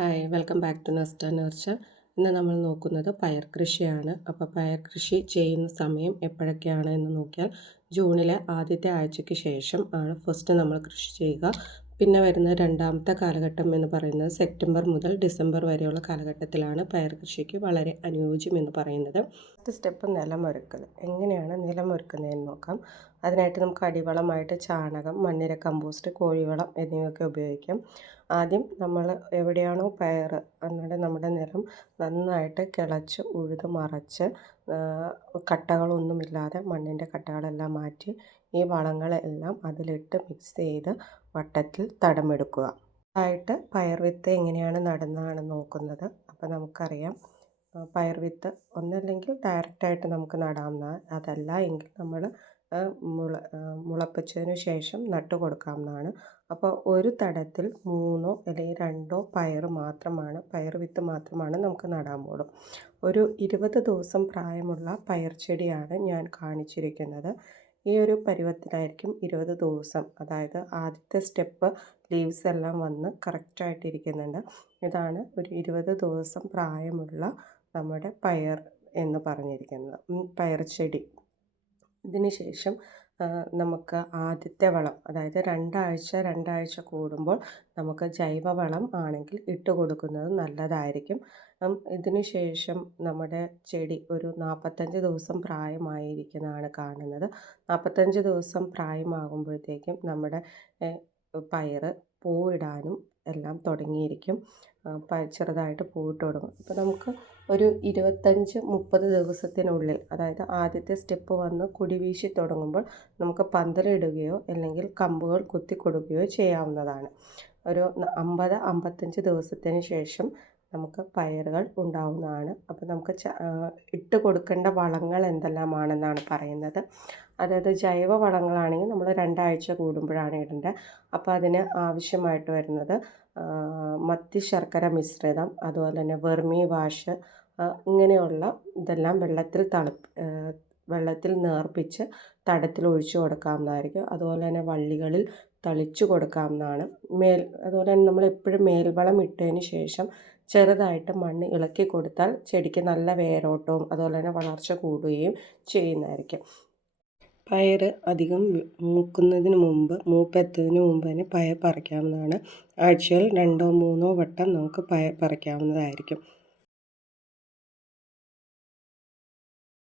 Hi welcome back to നെസ്റ്റ നേർച്ച ഇന്ന് നമ്മൾ നോക്കുന്നത് പയർ കൃഷിയാണ്. അപ്പോൾ പയർ കൃഷി ചെയ്യുന്ന സമയം എപ്പോഴൊക്കെയാണ് എന്ന് നോക്കിയാൽ ജൂണിലെ ആദ്യത്തെ ആഴ്ചയ്ക്ക് ശേഷം ആണ് ഫസ്റ്റ് നമ്മൾ കൃഷി ചെയ്യുക. പിന്നെ വരുന്ന രണ്ടാമത്തെ കാലഘട്ടം എന്ന് പറയുന്നത് സെപ്റ്റംബർ മുതൽ ഡിസംബർ വരെയുള്ള കാലഘട്ടത്തിലാണ് പയർ കൃഷിക്ക് വളരെ അനുയോജ്യം എന്ന് പറയുന്നത്. ഫസ്റ്റ് സ്റ്റെപ്പ് നിലമൊരുക്കൽ. എങ്ങനെയാണ് നിലമൊരുക്കുന്നതെന്ന് നോക്കാം. അതിനായിട്ട് നമുക്ക് അടിവളമായിട്ട് ചാണകം മണ്ണിര കമ്പോസ്റ്റ് കോഴിവളം എന്നിവയൊക്കെ ഉപയോഗിക്കാം. ആദ്യം നമ്മൾ എവിടെയാണോ പയർ എന്നിട്ട് നമ്മുടെ നിലം നന്നായിട്ട് കിളച്ച് ഉഴുത് മറച്ച് കട്ടകളൊന്നുമില്ലാതെ മണ്ണിന്റെ കട്ടകളെല്ലാം മാറ്റി ഈ വളങ്ങളെല്ലാം അതിലിട്ട് മിക്സ് ചെയ്ത് വട്ടത്തിൽ തടമെടുക്കുക. ആയിട്ട് പയർ വിത്ത് എങ്ങനെയാണ് നടുന്നതാണ് നോക്കുന്നത്. അപ്പോൾ നമുക്കറിയാം. പയർ വിത്ത് ഒന്നല്ലെങ്കിൽ ഡയറക്റ്റായിട്ട് നമുക്ക് നടാവുന്ന അതല്ല എങ്കിൽ നമ്മൾ മുള മുളപ്പിച്ചതിന് ശേഷം നട്ടു കൊടുക്കാവുന്നതാണ്. അപ്പോൾ ഒരു തടത്തിൽ മൂന്നോ അല്ലെങ്കിൽ രണ്ടോ പയർ മാത്രമാണ് പയർ വിത്ത് മാത്രമാണ് നമുക്ക് നടാൻ പോകുള്ളൂ ഒരു ഇരുപത് ദിവസം പ്രായമുള്ള പയർ ചെടിയാണ് ഞാൻ കാണിച്ചിരിക്കുന്നത്. ഈ ഒരു പരുവത്തിലായിരിക്കും ഇരുപത് ദിവസം. അതായത് ആദ്യത്തെ സ്റ്റെപ്പ് ലീവ്സ് എല്ലാം വന്ന് കറക്റ്റായിട്ട് ഇരിക്കുന്നുണ്ട്. ഇതാണ് ഒരു ഇരുപത് ദിവസം പ്രായമുള്ള നമ്മുടെ പയർ എന്ന് പറഞ്ഞിരിക്കുന്നത്. പയർ ചെടി. ഇതിന് ശേഷം നമുക്ക് ആദ്യത്തെ വളം അതായത് രണ്ടാഴ്ച രണ്ടാഴ്ച കൂടുമ്പോൾ നമുക്ക് ജൈവവളം ആണെങ്കിൽ ഇട്ട് കൊടുക്കുന്നത് നല്ലതായിരിക്കും. ഇതിന് ശേഷം നമ്മുടെ ചെടി ഒരു നാൽപ്പത്തഞ്ച് ദിവസം പ്രായമായിരിക്കുന്നതാണ് കാണുന്നത്. നാൽപ്പത്തഞ്ച് ദിവസം പ്രായമാകുമ്പോഴത്തേക്കും നമ്മുടെ പയറ് പൂവിടാനും എല്ലാം തുടങ്ങിയിരിക്കും. ചെറുതായിട്ട് പൂവിട്ട് തുടങ്ങും. അപ്പോൾ നമുക്ക് ഒരു ഇരുപത്തഞ്ച് മുപ്പത് ദിവസത്തിനുള്ളിൽ അതായത് ആദ്യത്തെ സ്റ്റെപ്പ് വന്ന് കുടി വീശി തുടങ്ങുമ്പോൾ നമുക്ക് പന്തലിടുകയോ അല്ലെങ്കിൽ കമ്പുകൾ കുത്തി കൊടുക്കുകയോ ചെയ്യാവുന്നതാണ്. ഒരു അമ്പത് അമ്പത്തഞ്ച് ദിവസത്തിന് ശേഷം നമുക്ക് പയറുകൾ ഉണ്ടാവുന്നതാണ്. അപ്പോൾ നമുക്ക് ഇട്ട് കൊടുക്കേണ്ട വളങ്ങൾ എന്തെല്ലാമാണെന്നാണ് പറയുന്നത്. അതായത് ജൈവ വളങ്ങളാണെങ്കിൽ നമ്മൾ രണ്ടാഴ്ച കൂടുമ്പോഴാണ് ഇടേണ്ടത്. അപ്പോൾ അതിന് ആവശ്യമായിട്ട് വരുന്നത് മത്തി ശർക്കര മിശ്രിതം അതുപോലെ തന്നെ വെർമി വാഷ് ഇങ്ങനെയുള്ള ഇതെല്ലാം വെള്ളത്തിൽ തളി വെള്ളത്തിൽ നേർപ്പിച്ച് തടത്തിൽ ഒഴിച്ചു കൊടുക്കാവുന്നതായിരിക്കും. അതുപോലെ തന്നെ വള്ളികളിൽ തളിച്ചു കൊടുക്കാവുന്നതാണ്. മേൽ അതുപോലെ തന്നെ നമ്മൾ എപ്പോഴും മേൽവളം ഇട്ടതിന് ശേഷം ചെറുതായിട്ട് മണ്ണ് ഇളക്കി കൊടുത്താൽ ചെടിക്ക് നല്ല വേരോട്ടവും അതുപോലെ തന്നെ വളർച്ച കൂടുകയും ചെയ്യുന്നതായിരിക്കും. പയർ അധികം മൂക്കുന്നതിന് മുമ്പ് മൂപ്പെത്തുന്നതിന് മുമ്പ് തന്നെ പയർ പറിക്കാവുന്നതാണ്. ആഴ്ചയിൽ രണ്ടോ മൂന്നോ വട്ടം നമുക്ക് പയർ പറിക്കാവുന്നതായിരിക്കും.